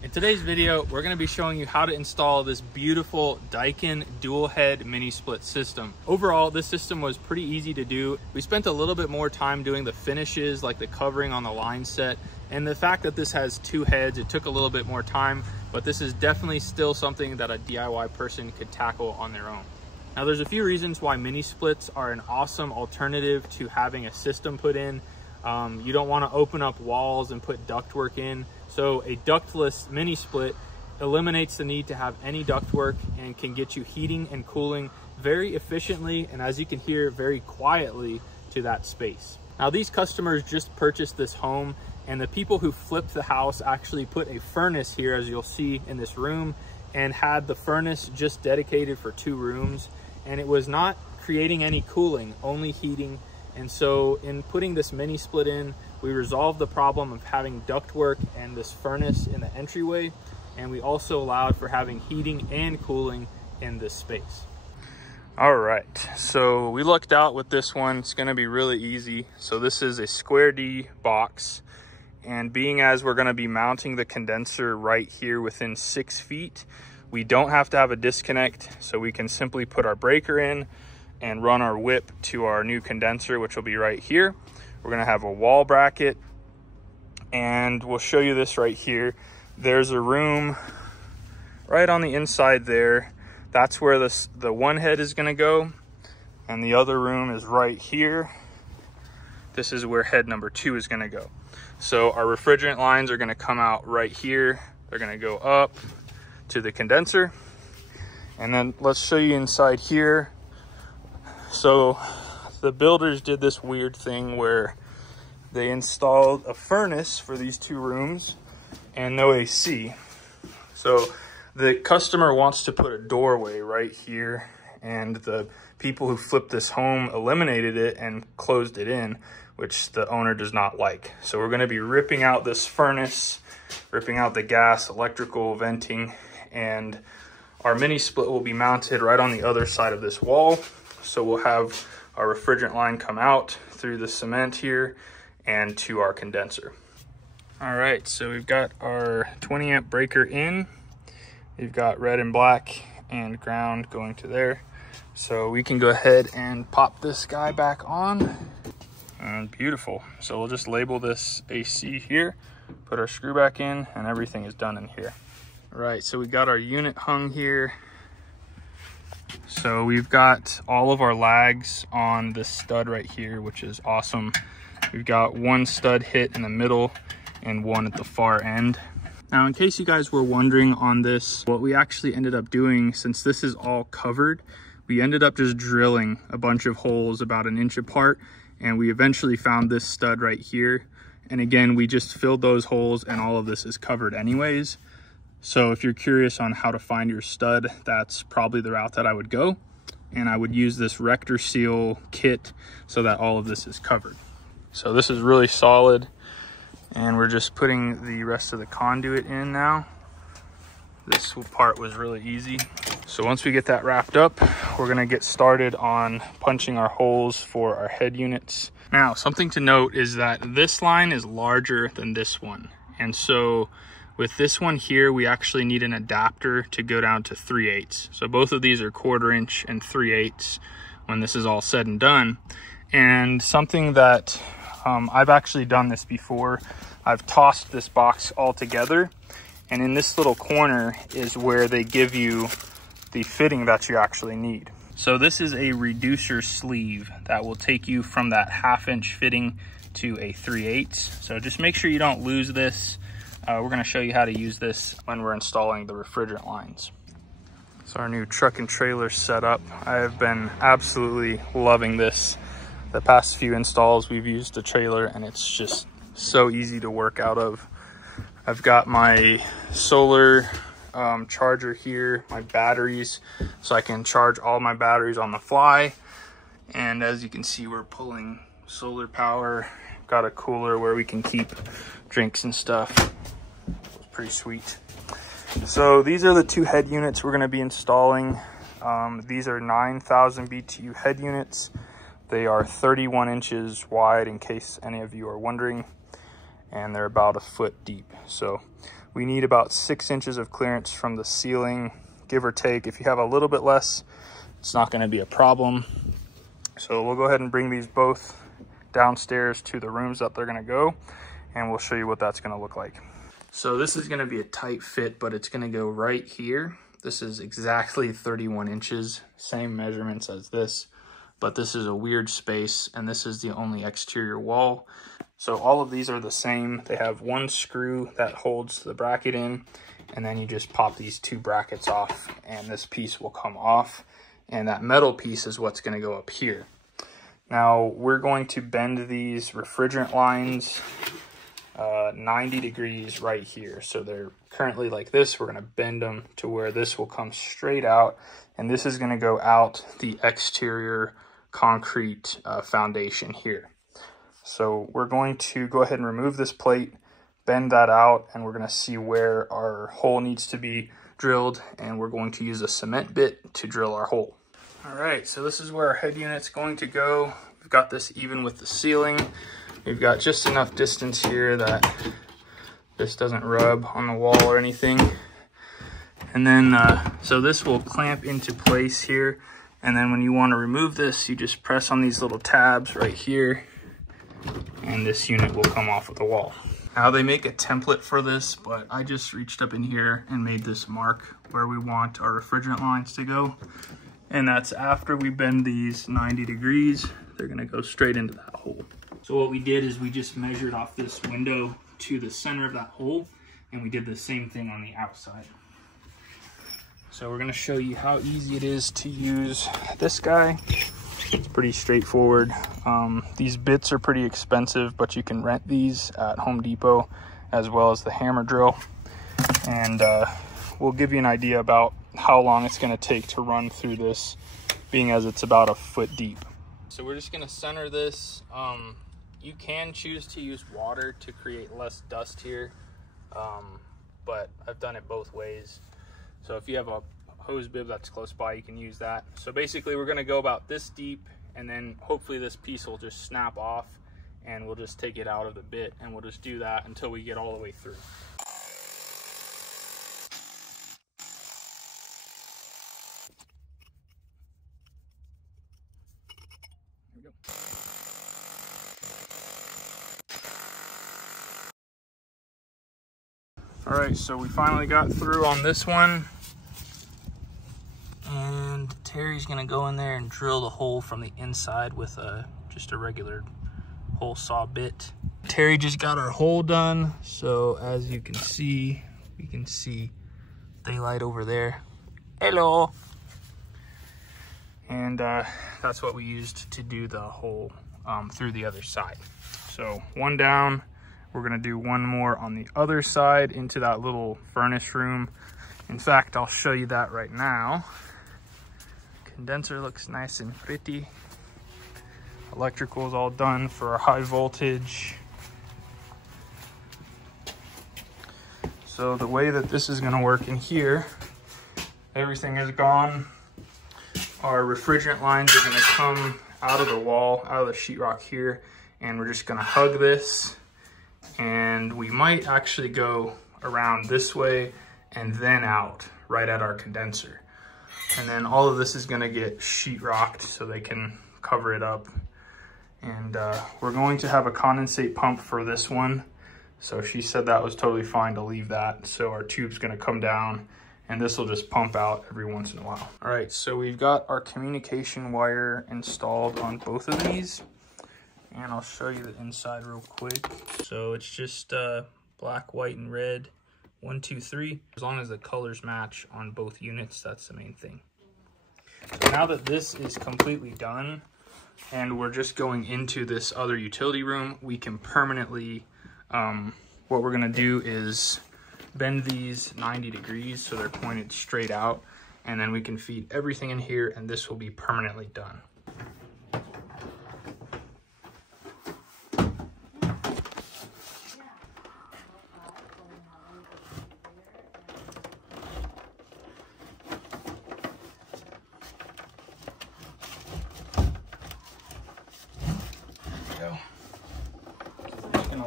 In today's video, we're going to be showing you how to install this beautiful Daikin dual head mini split system. Overall, this system was pretty easy to do. We spent a little bit more time doing the finishes, like the covering on the line set, and the fact that this has two heads, it took a little bit more time, but this is definitely still something that a DIY person could tackle on their own. Now, there's a few reasons why mini splits are an awesome alternative to having a system put in. You don't want to open up walls and put ductwork in. So a ductless mini split eliminates the need to have any ductwork and can get you heating and cooling very efficiently, and as you can hear, very quietly to that space. Now, these customers just purchased this home, and the people who flipped the house actually put a furnace here, as you'll see in this room, and had the furnace just dedicated for 2 rooms, and it was not creating any cooling, only heating. And so in putting this mini split in, we resolved the problem of having ductwork and this furnace in the entryway, and we also allowed for having heating and cooling in this space. All right, so we lucked out with this one. It's gonna be really easy. So this is a square D box, and being as we're gonna be mounting the condenser right here within 6 feet, we don't have to have a disconnect, so we can simply put our breaker in and run our whip to our new condenser, which will be right here. We're gonna have a wall bracket, and we'll show you this right here. There's a room right on the inside there. That's where the one head is gonna go, and the other room is right here. This is where head number 2 is gonna go. So our refrigerant lines are gonna come out right here. They're gonna go up to the condenser. And then let's show you inside here. So the builders did this weird thing where they installed a furnace for these 2 rooms and no AC. So the customer wants to put a doorway right here, and the people who flipped this home eliminated it and closed it in, which the owner does not like. So we're going to be ripping out this furnace, ripping out the gas, electrical, venting, and our mini split will be mounted right on the other side of this wall. So we'll have our refrigerant line come out through the cement here and to our condenser. All right, so we've got our 20 amp breaker in. We've got red and black and ground going to there. So we can go ahead and pop this guy back on. And beautiful. So we'll just label this AC here, put our screw back in, and everything is done in here. All right, so we got our unit hung here. So we've got all of our lags on this stud right here, which is awesome. We've got 1 stud hit in the middle and 1 at the far end. Now, in case you guys were wondering on this, what we actually ended up doing, since this is all covered, we ended up just drilling a bunch of holes about 1 inch apart, and we eventually found this stud right here. And again, we just filled those holes, and all of this is covered anyways. So if you're curious on how to find your stud, that's probably the route that I would go. And I would use this Rector Seal kit so that all of this is covered. So this is really solid, and we're just putting the rest of the conduit in now. This part was really easy. So once we get that wrapped up, we're gonna get started on punching our holes for our head units. Now, something to note is that this line is larger than this one. And so with this one here, we actually need an adapter to go down to 3/8. So both of these are 1/4 inch and 3/8 when this is all said and done. And something that I've actually done this before, I've tossed this box all together, and in this little corner is where they give you the fitting that you actually need. So this is a reducer sleeve that will take you from that 1/2 inch fitting to a 3/8. So just make sure you don't lose this. We're gonna show you how to use this when we're installing the refrigerant lines. So our new truck and trailer setup, I have been absolutely loving this. The past few installs we've used the trailer, and it's just so easy to work out of. I've got my solar charger here, my batteries, so I can charge all my batteries on the fly. And as you can see, we're pulling solar power. Got a cooler where we can keep drinks and stuff. It's pretty sweet. So these are the 2 head units we're going to be installing. These are 9,000 BTU head units. They are 31 inches wide, in case any of you are wondering, and they're about 1 foot deep. So We need about 6 inches of clearance from the ceiling, give or take. If you have a little bit less, it's not going to be a problem. So we'll go ahead and bring these both downstairs to the rooms that they're going to go, and we'll show you what that's going to look like. So this is going to be a tight fit, but it's going to go right here. This is exactly 31 inches, same measurements as this, but this is a weird space, and this is the only exterior wall. So all of these are the same. They have one screw that holds the bracket in, and then you just pop these 2 brackets off, and this piece will come off, and that metal piece is what's going to go up here. Now we're going to bend these refrigerant lines 90 degrees right here. So they're currently like this. We're going to bend them to where this will come straight out, and this is going to go out the exterior concrete foundation here. So we're going to go ahead and remove this plate, bend that out, and we're going to see where our hole needs to be drilled, and we're going to use a cement bit to drill our hole. All right, so this is where our head unit's going to go. We've got this even with the ceiling. We've got just enough distance here that this doesn't rub on the wall or anything. And then, so this will clamp into place here. And then when you want to remove this, you just press on these little tabs right here, and this unit will come off of the wall. Now they make a template for this, but I just reached up in here and made this mark where we want our refrigerant lines to go. And that's after we bend these 90 degrees, they're gonna go straight into that hole. So what we did is we just measured off this window to the center of that hole, and we did the same thing on the outside. So we're gonna show you how easy it is to use this guy. It's pretty straightforward. These bits are pretty expensive, but you can rent these at Home Depot as well as the hammer drill. And we'll give you an idea about how long it's gonna take to run through this, being as it's about a foot deep. So we're just gonna center this. You can choose to use water to create less dust here, but I've done it both ways. So if you have a hose bib that's close by, you can use that. So basically we're gonna go about this deep, and then hopefully this piece will just snap off, and we'll just take it out of the bit, and we'll just do that until we get all the way through. There we go. All right, so we finally got through on this one. And Terry's gonna go in there and drill the hole from the inside with just a regular hole saw bit. Terry just got our hole done. So as you can see, we can see daylight over there. Hello. And that's what we used to do the hole through the other side. So one down. We're gonna do one more on the other side into that little furnace room. In fact, I'll show you that right now. Condenser looks nice and pretty. Electrical is all done for our high voltage. So the way that this is gonna work in here, everything is gone. Our refrigerant lines are gonna come out of the wall, out of the sheetrock here, and we're just gonna hug this. And we might actually go around this way and then out right at our condenser. And then all of this is gonna get sheetrocked so they can cover it up. And we're going to have a condensate pump for this one. So she said that was totally fine to leave that. So our tube's gonna come down, and this will just pump out every once in a while. All right, so we've got our communication wire installed on both of these. And I'll show you the inside real quick. So it's just black, white, and red. 1, 2, 3. As long as the colors match on both units, that's the main thing. So now that this is completely done, and we're just going into this other utility room, we can permanently, what we're gonna do is bend these 90 degrees so they're pointed straight out, and then we can feed everything in here, and this will be permanently done.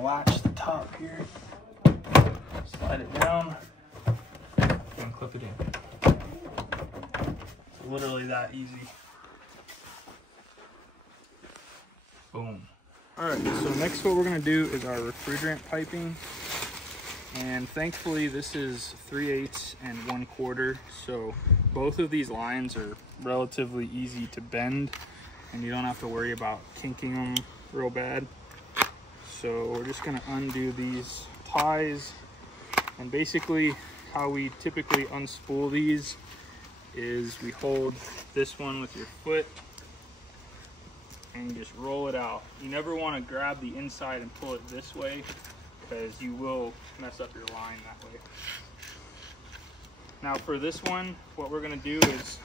Latch the top here Slide it down and clip it in. It's literally that easy. Boom. All right, so next what we're gonna do is our refrigerant piping. And thankfully this is 3/8 and 1/4. So both of these lines are relatively easy to bend and you don't have to worry about kinking them real bad. So we're just gonna undo these ties. And basically how we typically unspool these is we hold this one with your foot and you just roll it out. You never want to grab the inside and pull it this way because you will mess up your line that way. Now for this one, what we're going to do is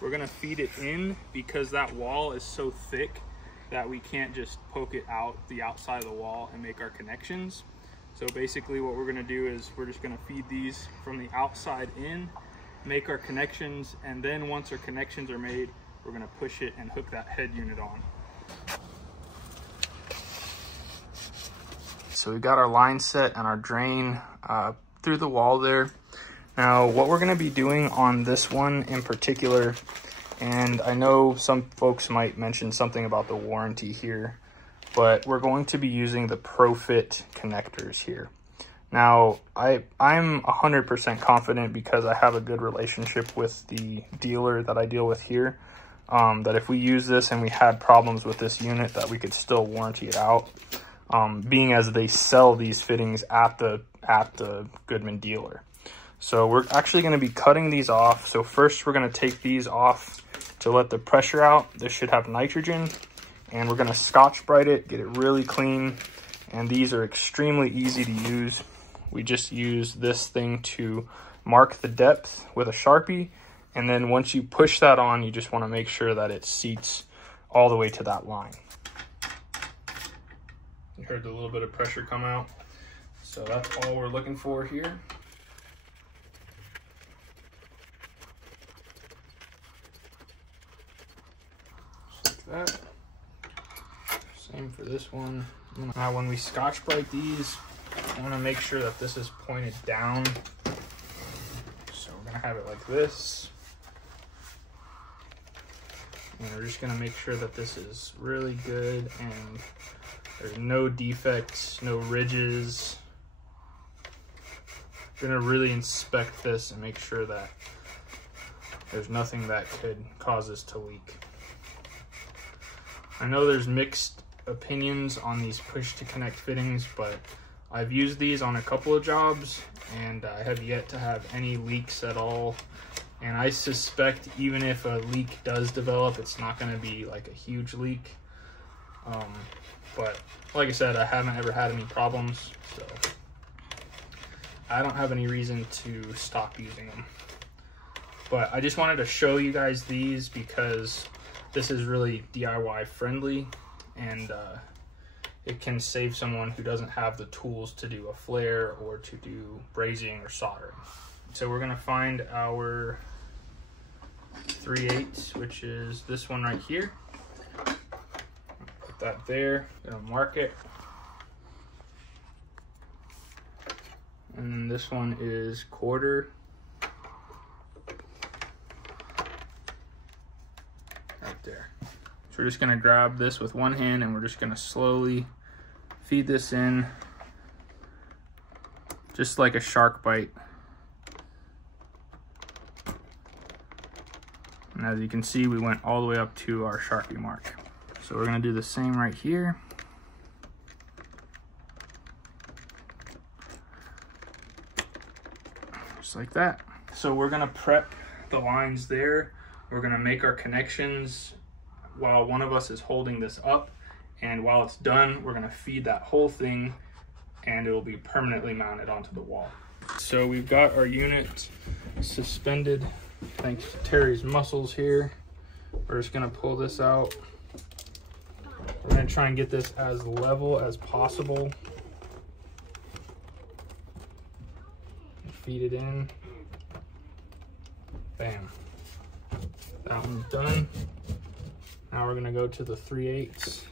we're going to feed it in because that wall is so thick that we can't just poke it out the outside of the wall and make our connections. So basically what we're going to do is we're just going to feed these from the outside in, make our connections, and then once our connections are made, we're going to push it and hook that head unit on. So we got our line set and our drain through the wall there. Now what we're going to be doing on this one in particular, and I know some folks might mention something about the warranty here, but we're going to be using the ProFit connectors here. Now, I'm 100% confident because I have a good relationship with the dealer that I deal with here, that if we use this and we had problems with this unit, that we could still warranty it out, being as they sell these fittings at the Goodman dealer. So we're actually going to be cutting these off. So first we're going to take these off to let the pressure out. This should have nitrogen. And we're going to Scotch-Brite it, get it really clean. And these are extremely easy to use. We just use this thing to mark the depth with a Sharpie. And then once you push that on, you just want to make sure that it seats all the way to that line. You heard a little bit of pressure come out. So that's all we're looking for here. Just like that. Same for this one. Now when we Scotch-Brite these, I want to make sure that this is pointed down. So we're going to have it like this. And we're just going to make sure that this is really good and there's no defects, no ridges. I'm going to really inspect this and make sure that there's nothing that could cause this to leak. I know there's mixed opinions on these push to connect fittings, but I've used these on a couple of jobs and I have yet to have any leaks at all. And I suspect even if a leak does develop, it's not going to be like a huge leak. But like I said, I haven't ever had any problems, so I don't have any reason to stop using them. But I just wanted to show you guys these because this is really DIY friendly, and it can save someone who doesn't have the tools to do a flare or to do brazing or soldering. So we're gonna find our 3/8, which is this one right here. Put that there, gonna mark it. And then this one is 1/4. Right there. So we're just gonna grab this with one hand and we're just gonna slowly feed this in, just like a shark bite. And as you can see, we went all the way up to our Sharpie mark. So we're gonna do the same right here. Just like that. So we're gonna prep the lines there. We're gonna make our connections while one of us is holding this up. And while it's done, we're gonna feed that whole thing and it will be permanently mounted onto the wall. So we've got our unit suspended thanks to Terry's muscles here. We're just gonna pull this out. We're gonna try and get this as level as possible. Feed it in. Bam. That one's done. Now we're gonna go to the 3/8.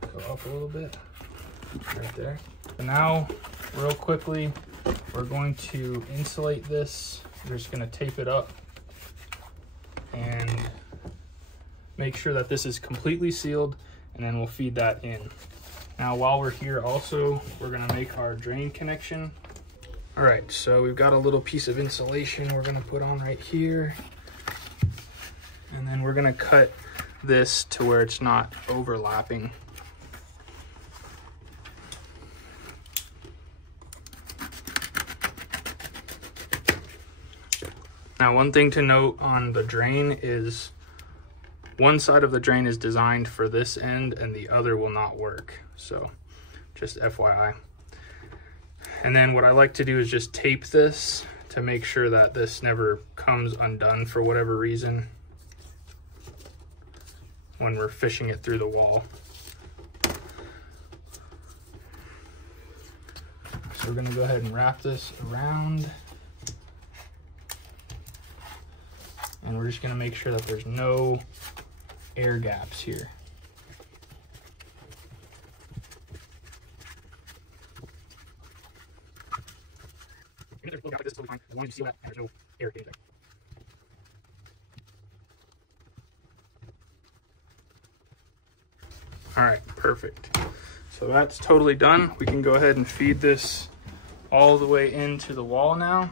Go up a little bit, right there. So now, real quickly, we're going to insulate this. We're just going to tape it up and make sure that this is completely sealed, and then we'll feed that in. Now, while we're here also, we're going to make our drain connection. All right, so we've got a little piece of insulation we're going to put on right here. And then we're going to cut this to where it's not overlapping. Now, one thing to note on the drain is one side of the drain is designed for this end and the other will not work. So just FYI. And then what I like to do is just tape this to make sure that this never comes undone for whatever reason when we're fishing it through the wall. So we're gonna go ahead and wrap this around. And we're just gonna make sure that there's no air gaps here. This is totally fine. As long as you seal that and there's no air getting there. All right, perfect. So that's totally done. We can go ahead and feed this all the way into the wall now.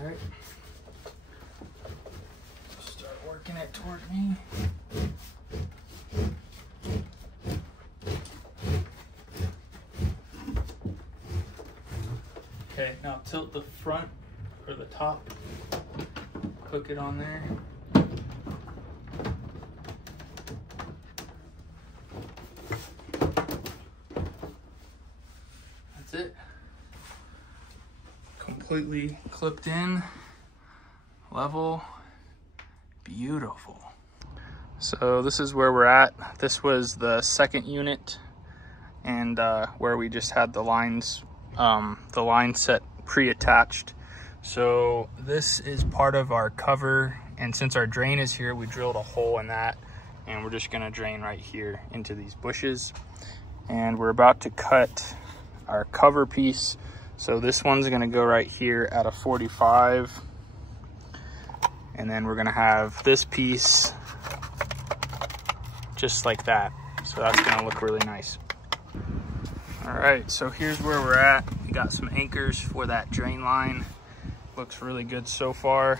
All right. Start working it toward me. Okay, now tilt the front or the top, hook it on there. That's it. Completely clipped in, level, beautiful. So this is where we're at. This was the second unit, and where we just had the lines, the line set pre-attached. So this is part of our cover, and since our drain is here, we drilled a hole in that, and we're just gonna drain right here into these bushes. And we're about to cut our cover piece. So this one's gonna go right here at a 45, and then we're gonna have this piece just like that. So that's gonna look really nice. All right, so here's where we're at. We got some anchors for that drain line. Looks really good so far.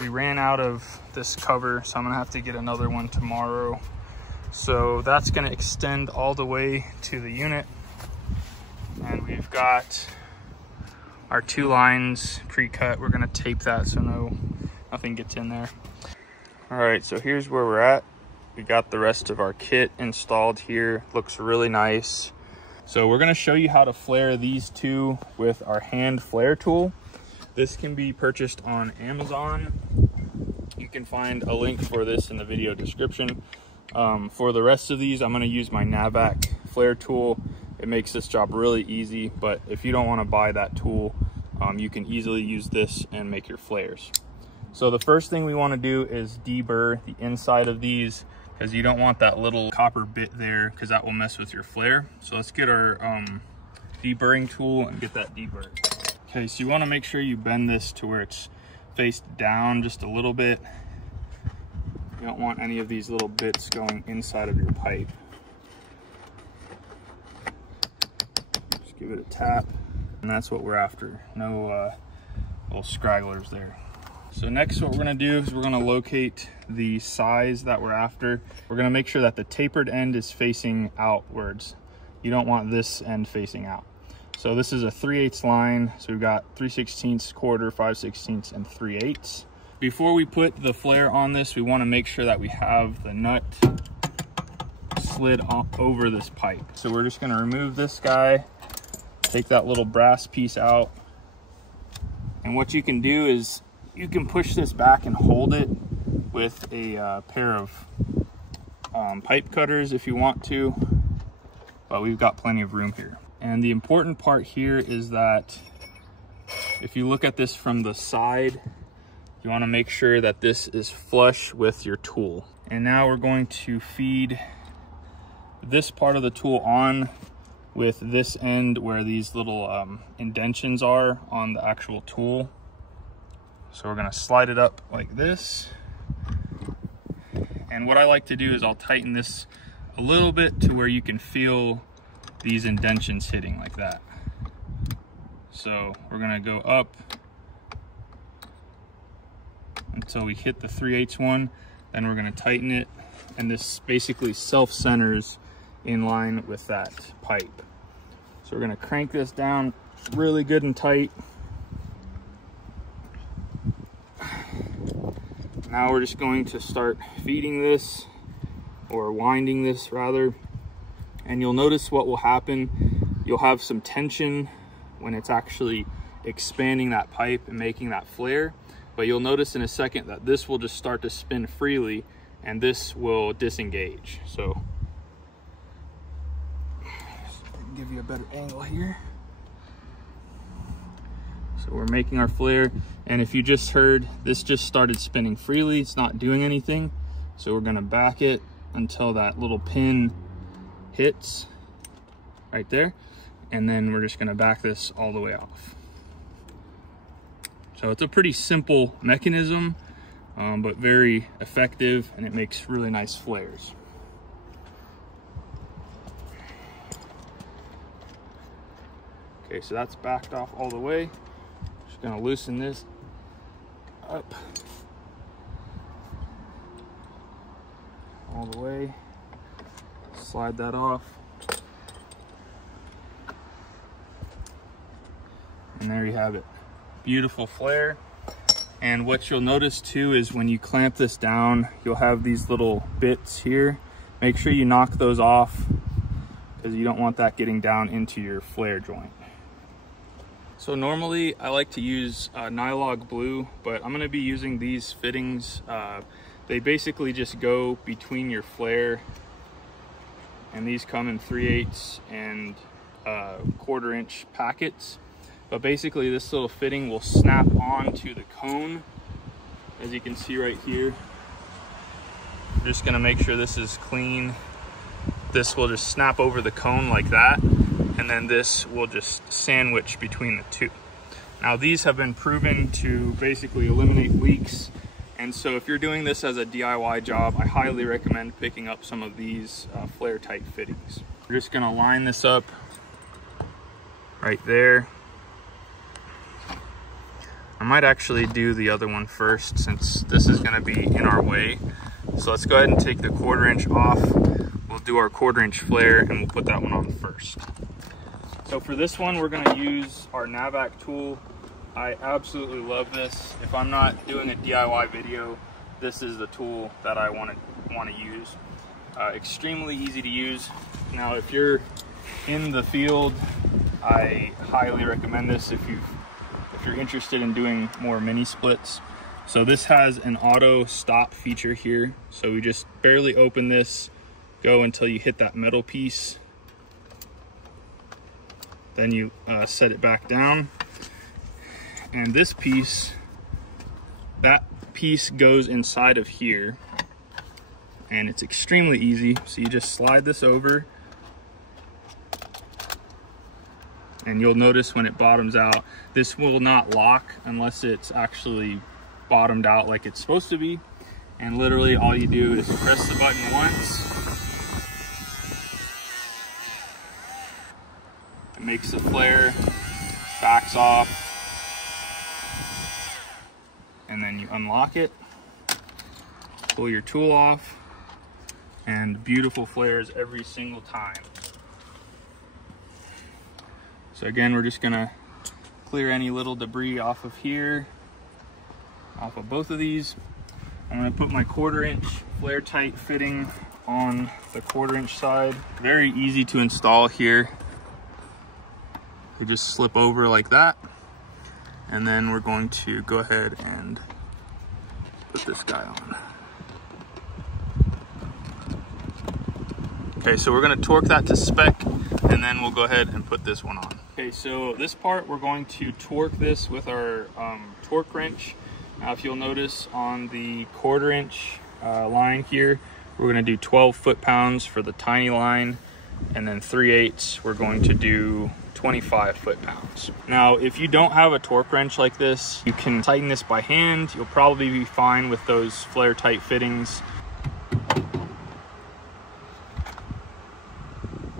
We ran out of this cover, so I'm gonna have to get another one tomorrow. So that's gonna extend all the way to the unit. And we've got our two lines pre-cut. We're gonna tape that so nothing gets in there. All right, so here's where we're at. We got the rest of our kit installed here. Looks really nice. So we're gonna show you how to flare these two with our hand flare tool. This can be purchased on Amazon. You can find a link for this in the video description. For the rest of these, I'm gonna use my HVAC flare tool. It makes this job really easy, but if you don't wanna buy that tool, you can easily use this and make your flares. So the first thing we wanna do is deburr the inside of these, because you don't want that little copper bit there, because that will mess with your flare. So let's get our deburring tool and get that deburred. Okay, so you want to make sure you bend this to where it's faced down just a little bit. You don't want any of these little bits going inside of your pipe. Just give it a tap, and that's what we're after. No little scragglers there. So next what we're gonna do is we're gonna locate the size that we're after. We're gonna make sure that the tapered end is facing outwards. You don't want this end facing out. So this is a 3/8 line. So we've got 3/16, quarter, 5/16, and 3/8. Before we put the flare on this, we wanna make sure that we have the nut slid over this pipe. So we're just gonna remove this guy, take that little brass piece out. And what you can do is you can push this back and hold it with a pair of pipe cutters if you want to, but we've got plenty of room here. And the important part here is that if you look at this from the side, you want to make sure that this is flush with your tool. And now we're going to feed this part of the tool on with this end where these little indentions are on the actual tool. So we're gonna slide it up like this. And what I like to do is I'll tighten this a little bit to where you can feel these indentions hitting like that. So we're gonna go up until we hit the 3/8 one, then we're gonna tighten it, and this basically self-centers in line with that pipe. So we're gonna crank this down really good and tight. Now we're just going to start feeding this, or winding this rather, and you'll notice what will happen. You'll have some tension when it's actually expanding that pipe and making that flare, but you'll notice in a second that this will just start to spin freely and this will disengage. So give you a better angle here. So we're making our flare, and if you just heard, this just started spinning freely. It's not doing anything. So we're gonna back it until that little pin hits right there, and then we're just gonna back this all the way off. So it's a pretty simple mechanism, but very effective, and it makes really nice flares. Okay, so that's backed off all the way. Just gonna loosen this up all the way, slide that off, and there you have it. Beautiful flare. And what you'll notice too is when you clamp this down, you'll have these little bits here. Make sure you knock those off, because you don't want that getting down into your flare joint. So normally I like to use nylon blue, but I'm gonna be using these fittings. They basically just go between your flare, and these come in 3/8 and 1/4 inch packets. But basically this little fitting will snap onto the cone, as you can see right here. I'm just gonna make sure this is clean. This will just snap over the cone like that, and then this will just sandwich between the two. Now these have been proven to basically eliminate leaks, and so if you're doing this as a DIY job, I highly recommend picking up some of these flare type fittings. We're just gonna line this up right there. I might actually do the other one first, since this is gonna be in our way. So let's go ahead and take the 1/4 inch off. We'll do our 1/4 inch flare, and we'll put that one on first. So for this one, we're gonna use our HVAC tool. I absolutely love this. If I'm not doing a DIY video, this is the tool that I wanna use. Extremely easy to use. Now, if you're in the field, I highly recommend this if you're interested in doing more mini splits. So this has an auto stop feature here. So we just barely open this, go until you hit that metal piece. Then you set it back down. And this piece, that piece goes inside of here. And it's extremely easy. So you just slide this over, and you'll notice when it bottoms out, this will not lock unless it's actually bottomed out like it's supposed to be. And literally all you do is press the button once. It makes the flare, backs off, and then you unlock it, pull your tool off, and beautiful flares every single time. So again, we're just gonna clear any little debris off of here, off of both of these. I'm gonna put my 1/4 inch flare tight fitting on the 1/4 inch side. Very easy to install here. You just slip over like that. And then we're going to go ahead and put this guy on. Okay, so we're gonna torque that to spec, and then we'll go ahead and put this one on. Okay, so this part, we're going to torque this with our torque wrench. Now, if you'll notice on the 1/4 inch line here, we're gonna do 12 foot-pounds for the tiny line, and then 3/8 we're going to do 25 foot-pounds. Now, if you don't have a torque wrench like this, you can tighten this by hand. You'll probably be fine with those flare tight fittings.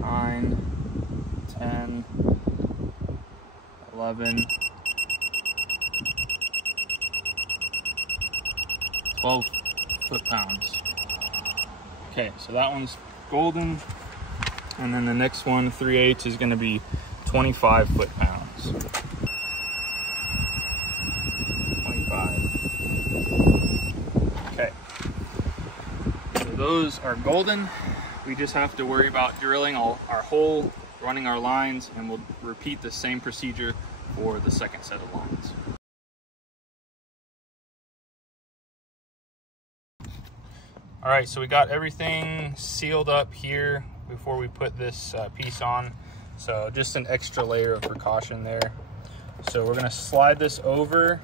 9, 10, 11, 12 foot-pounds. Okay, so that one's golden. And then the next one, 3/8, is gonna be 25 foot-pounds. 25. Okay. So those are golden. We just have to worry about drilling our hole, running our lines, and we'll repeat the same procedure for the second set of lines. All right, so we got everything sealed up here before we put this piece on. So just an extra layer of precaution there. So we're gonna slide this over,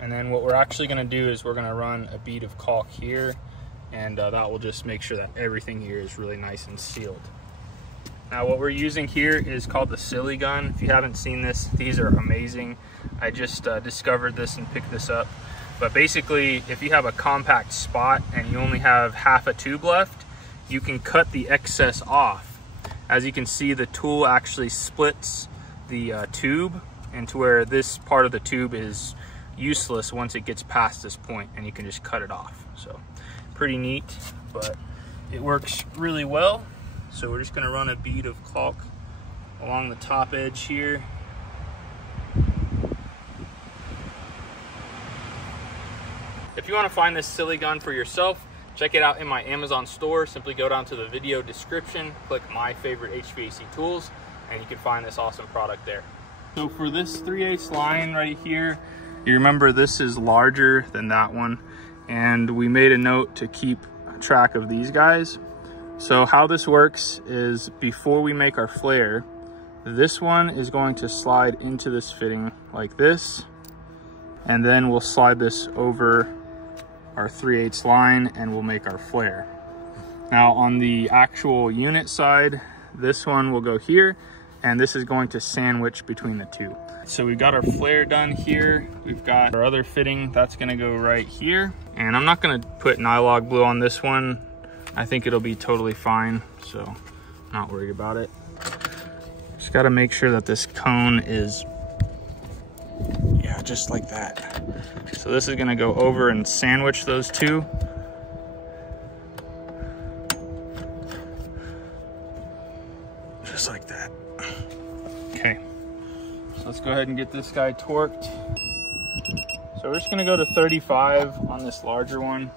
and then what we're actually gonna do is we're gonna run a bead of caulk here, and that will just make sure that everything here is really nice and sealed. Now what we're using here is called the Silly Gun. If you haven't seen this, these are amazing. I just discovered this and picked this up. But basically, if you have a compact spot and you only have half a tube left, you can cut the excess off. As you can see, the tool actually splits the tube into where this part of the tube is useless once it gets past this point, and you can just cut it off. So pretty neat, but it works really well. So we're just gonna run a bead of caulk along the top edge here. If you want to find this Silly Gun for yourself, check it out in my Amazon store. Simply go down to the video description, click my favorite HVAC tools, and you can find this awesome product there. So for this 3/8 line right here, you remember this is larger than that one, and we made a note to keep track of these guys. So how this works is, before we make our flare, this one is going to slide into this fitting like this, and then we'll slide this over our 3/8 line and we'll make our flare. Now on the actual unit side, this one will go here, and this is going to sandwich between the two. So we've got our flare done here. We've got our other fitting that's gonna go right here. And I'm not gonna put nylon glue on this one. I think it'll be totally fine, so I'm not worried about it. Just gotta make sure that this cone is, yeah, just like that. So this is gonna go over and sandwich those two. Just like that. Okay, so let's go ahead and get this guy torqued. So we're just gonna go to 35 on this larger one.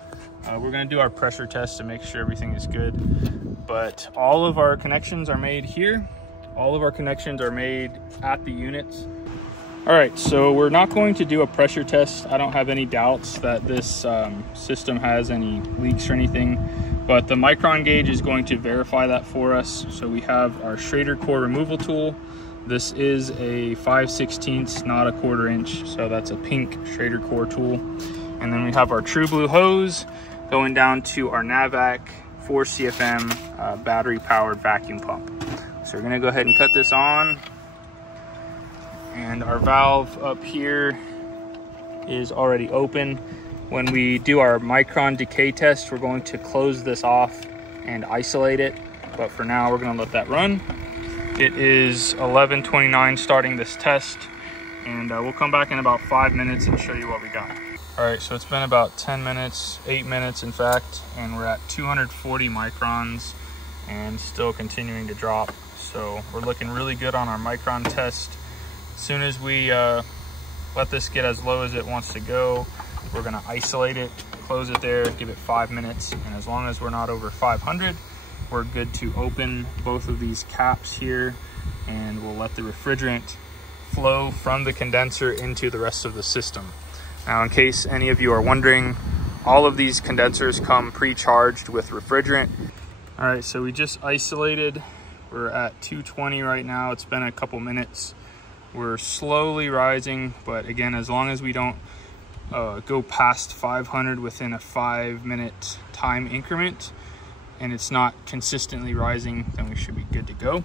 We're gonna do our pressure test to make sure everything is good. But all of our connections are made here. All of our connections are made at the units. All right, so we're not going to do a pressure test. I don't have any doubts that this system has any leaks or anything, but the micron gauge is going to verify that for us. So we have our Schrader core removal tool. This is a 5/16, not a 1/4 inch. So that's a pink Schrader core tool. And then we have our True Blue hose going down to our Navac 4 CFM battery powered vacuum pump. So we're gonna go ahead and cut this on. And our valve up here is already open. When we do our micron decay test, we're going to close this off and isolate it. But for now, we're gonna let that run. It is 11:29 starting this test, and we'll come back in about 5 minutes and show you what we got. All right, so it's been about 10 minutes, 8 minutes in fact, and we're at 240 microns and still continuing to drop. So we're looking really good on our micron test. As soon as we let this get as low as it wants to go, we're gonna isolate it, close it there, give it 5 minutes, and as long as we're not over 500, we're good to open both of these caps here, and we'll let the refrigerant flow from the condenser into the rest of the system. Now, in case any of you are wondering, all of these condensers come pre-charged with refrigerant. All right, so we just isolated. We're at 220 right now. It's been a couple minutes. We're slowly rising, but again, as long as we don't go past 500 within a 5 minute time increment, and it's not consistently rising, then we should be good to go.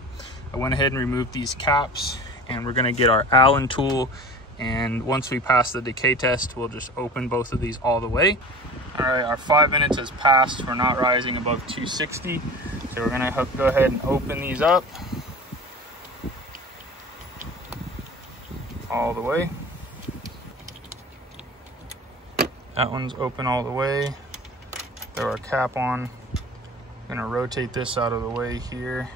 I went ahead and removed these caps, and we're gonna get our Allen tool, and once we pass the decay test, we'll just open both of these all the way. All right, our 5 minutes has passed. We're not rising above 260. So we're gonna go ahead and open these up all the way. That one's open all the way. Throw our cap on. I'm gonna rotate this out of the way here.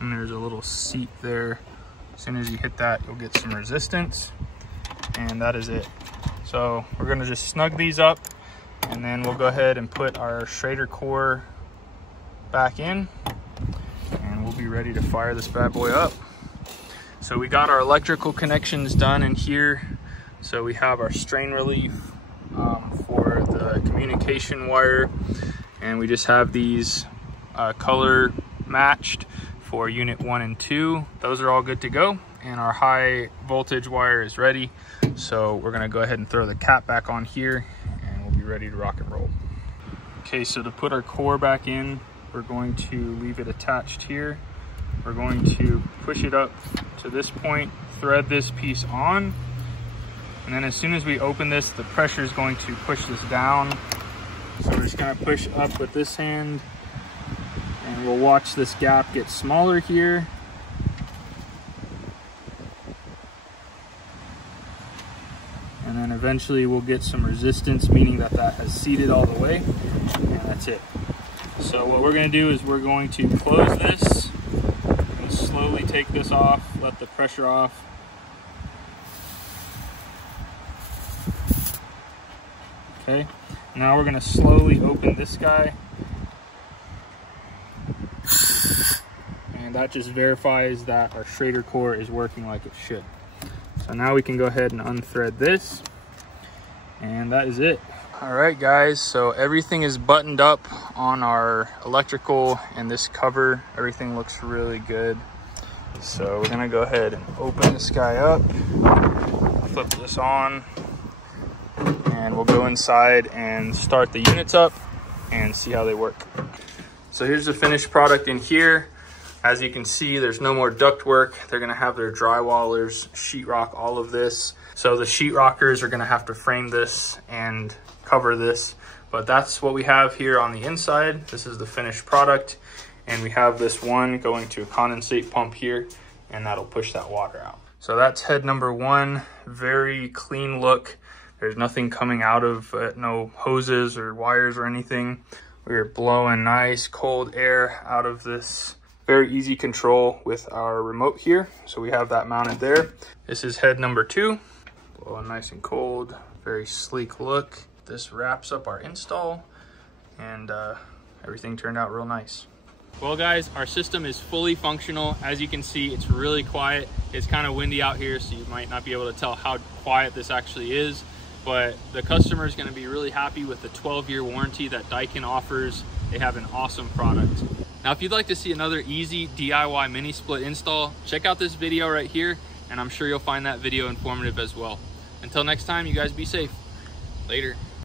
And there's a little seat there. As soon as you hit that, you'll get some resistance, and that is it. So we're gonna just snug these up, and then we'll go ahead and put our Schrader core back in, and we'll be ready to fire this bad boy up. So we got our electrical connections done in here. So we have our strain relief for the communication wire, and we just have these color matched for unit 1 and 2. Those are all good to go, and our high voltage wire is ready. So we're gonna go ahead and throw the cap back on here, and we'll be ready to rock and roll. Okay, so to put our core back in, we're going to leave it attached here. We're going to push it up to this point, thread this piece on, and then as soon as we open this, the pressure is going to push this down. So we're just gonna push up with this hand, and we'll watch this gap get smaller here. And then eventually we'll get some resistance, meaning that that has seated all the way, and that's it. So what we're gonna do is we're going to close this and slowly take this off, let the pressure off. Okay, now we're gonna slowly open this guy. And that just verifies that our Schrader core is working like it should. So now we can go ahead and unthread this, and that is it. All right, guys, so everything is buttoned up on our electrical and this cover. Everything looks really good. So we're gonna go ahead and open this guy up, flip this on, and we'll go inside and start the units up and see how they work. So here's the finished product in here. As you can see, there's no more duct work. They're gonna have their drywallers sheetrock all of this. So the sheetrockers are gonna have to frame this and cover this, but that's what we have here on the inside. This is the finished product, and we have this one going to a condensate pump here, and that'll push that water out. So that's head number 1, very clean look. There's nothing coming out of it, no hoses or wires or anything. We're blowing nice cold air out of this. Very easy control with our remote here. So we have that mounted there. This is head number 2. Blowing nice and cold, very sleek look. This wraps up our install, and everything turned out real nice. Well guys, our system is fully functional. As you can see, it's really quiet. It's kind of windy out here, so you might not be able to tell how quiet this actually is, but the customer is going to be really happy with the 12-year warranty that Daikin offers. They have an awesome product. Now, if you'd like to see another easy DIY mini split install, check out this video right here, and I'm sure you'll find that video informative as well. Until next time, you guys be safe. Later.